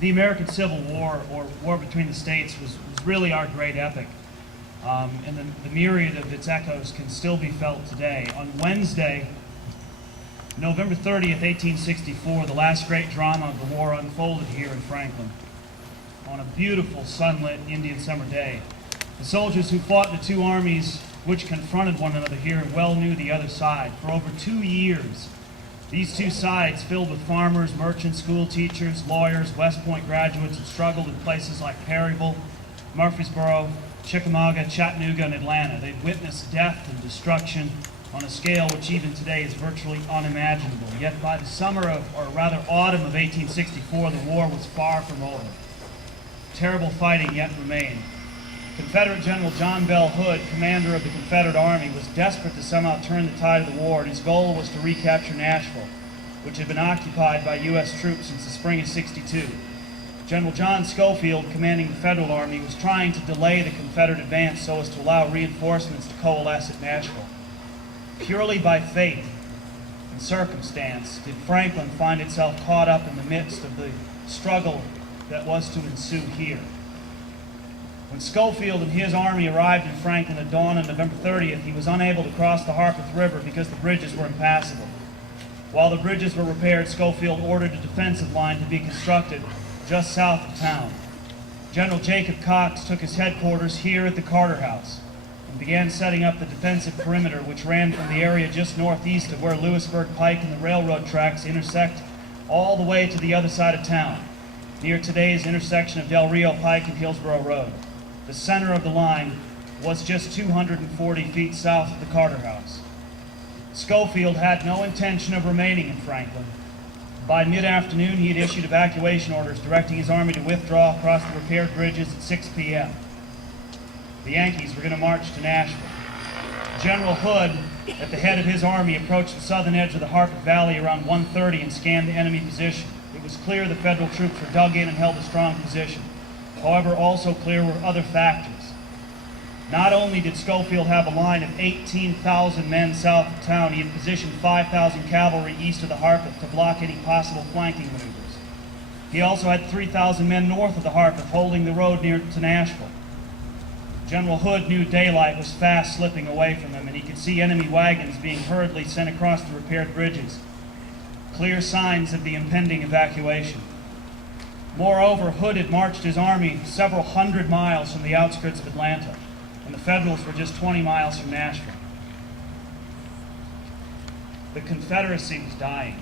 The American Civil War, or War Between the States, was really our great epic. And the myriad of its echoes can still be felt today. On Wednesday, November 30th, 1864, the last great drama of the war unfolded here in Franklin. On a beautiful, sunlit Indian summer day, the soldiers who fought the two armies which confronted one another here well knew the other side. For over 2 years, these two sides, filled with farmers, merchants, school teachers, lawyers, West Point graduates, had struggled in places like Perryville, Murfreesboro, Chickamauga, Chattanooga, and Atlanta. They'd witnessed death and destruction on a scale which even today is virtually unimaginable. Yet by the summer of, or rather autumn of 1864, the war was far from over. Terrible fighting yet remained. Confederate General John Bell Hood, commander of the Confederate Army, was desperate to somehow turn the tide of the war, and his goal was to recapture Nashville, which had been occupied by U.S. troops since the spring of '62. General John Schofield, commanding the Federal Army, was trying to delay the Confederate advance so as to allow reinforcements to coalesce at Nashville. Purely by fate and circumstance did Franklin find itself caught up in the midst of the struggle that was to ensue here. When Schofield and his army arrived in Franklin at dawn on November 30th, he was unable to cross the Harpeth River because the bridges were impassable. While the bridges were repaired, Schofield ordered a defensive line to be constructed just south of town. General Jacob Cox took his headquarters here at the Carter House and began setting up the defensive perimeter, which ran from the area just northeast of where Lewisburg Pike and the railroad tracks intersect all the way to the other side of town, near today's intersection of Del Rio Pike and Hillsborough Road. The center of the line was just 240 feet south of the Carter House. Schofield had no intention of remaining in Franklin. By mid-afternoon, he had issued evacuation orders directing his army to withdraw across the repaired bridges at 6 p.m. The Yankees were going to march to Nashville. General Hood, at the head of his army, approached the southern edge of the Harpeth Valley around 1:30 and scanned the enemy position. It was clear the Federal troops were dug in and held a strong position. However, also clear were other factors. Not only did Schofield have a line of 18,000 men south of town, he had positioned 5,000 cavalry east of the Harpeth to block any possible flanking maneuvers. He also had 3,000 men north of the Harpeth holding the road near to Nashville. General Hood knew daylight was fast slipping away from him, and he could see enemy wagons being hurriedly sent across the repaired bridges. Clear signs of the impending evacuation. Moreover, Hood had marched his army several hundred miles from the outskirts of Atlanta, and the Federals were just 20 miles from Nashville. The Confederacy was dying.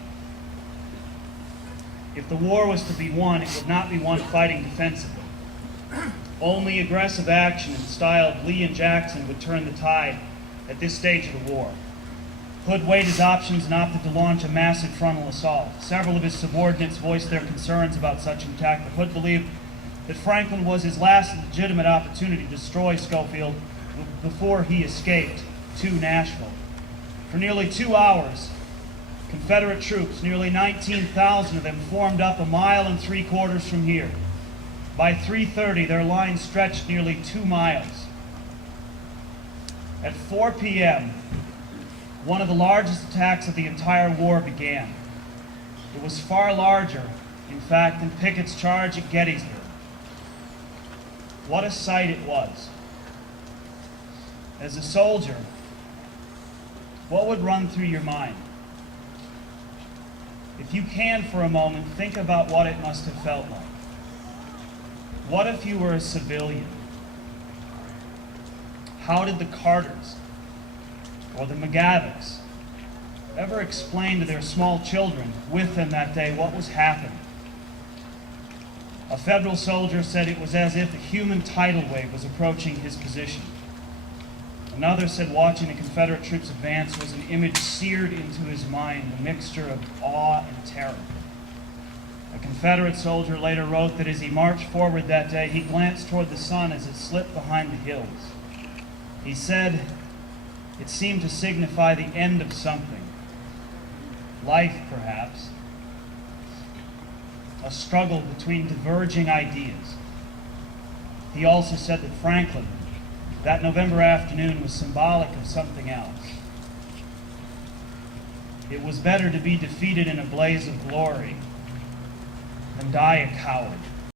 If the war was to be won, it would not be won fighting defensively. Only aggressive action in the style of Lee and Jackson would turn the tide at this stage of the war. Hood weighed his options and opted to launch a massive frontal assault. Several of his subordinates voiced their concerns about such an attack, but Hood believed that Franklin was his last legitimate opportunity to destroy Schofield before he escaped to Nashville. For nearly 2 hours, Confederate troops, nearly 19,000 of them, formed up 1.75 miles from here. By 3:30, their line stretched nearly 2 miles. At 4 p.m., one of the largest attacks of the entire war began. It was far larger, in fact, than Pickett's charge at Gettysburg. What a sight it was. As a soldier, what would run through your mind? If you can for a moment, think about what it must have felt like. What if you were a civilian? How did the Carters or the McGavics ever explain to their small children with them that day what was happening? A Federal soldier said it was as if a human tidal wave was approaching his position. Another said watching the Confederate troops advance was an image seared into his mind, a mixture of awe and terror. A Confederate soldier later wrote that as he marched forward that day, he glanced toward the sun as it slipped behind the hills. He said it seemed to signify the end of something. Life, perhaps. A struggle between diverging ideas. He also said that Franklin, that November afternoon, was symbolic of something else. It was better to be defeated in a blaze of glory than die a coward.